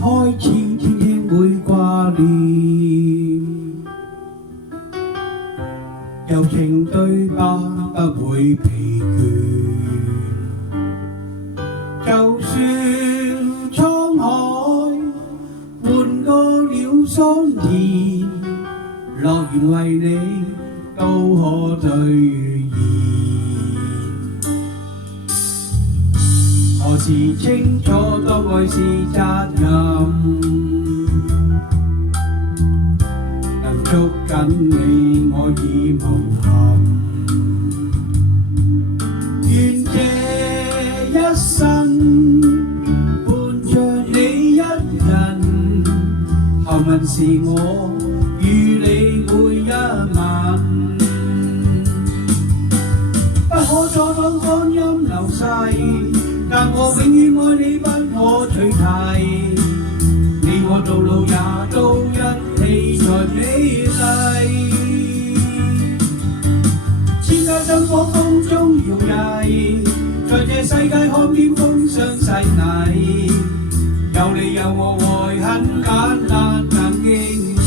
開始，天天會掛念，柔情對白不會疲倦，就算滄海換個了桑田，樂園為你都可兌現。何時清楚當愛是責任，能捉緊你我已無憾。願這一生伴着你一人，後問是我與你每一晚，不可阻擋光陰流逝，但我永遠愛你不可取替，你我道路也都一起才美麗。千家燈火風中搖曳，在這世界看遍風霜洗禮，有你有我愛很簡單但矜貴。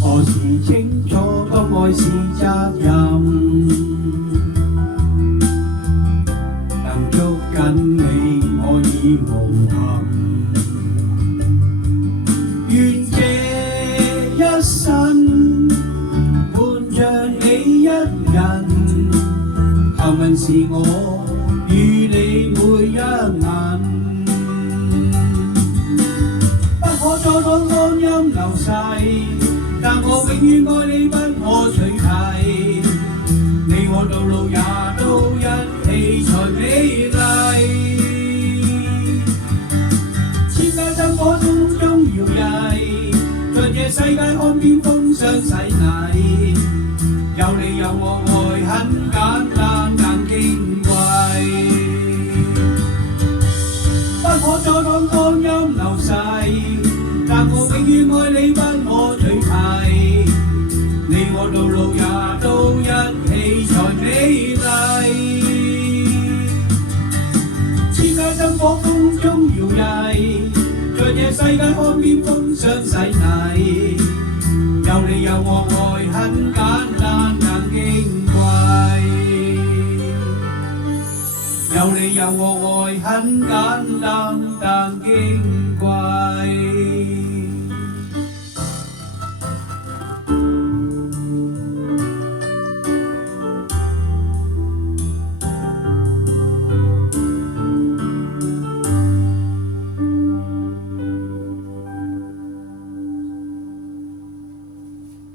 何時清楚當愛是責任，能捉緊你我已無憾。願這一生伴着你一人，後問是我與你每一晚，不可阻擋光陰流逝，但我永遠愛你不可取替，你我道路也都一起才美麗。千家燈火中搖曳，在這世界看遍風霜洗禮，有你有我愛很簡單但矜貴。不可阻擋光陰流逝，但我永遠愛你不可取替，你我道路也都一起才美麗。千家燈火風中搖曳，在這世界看遍風霜洗禮，有你有我愛很簡單但矜貴，有你有我愛很簡單但矜貴。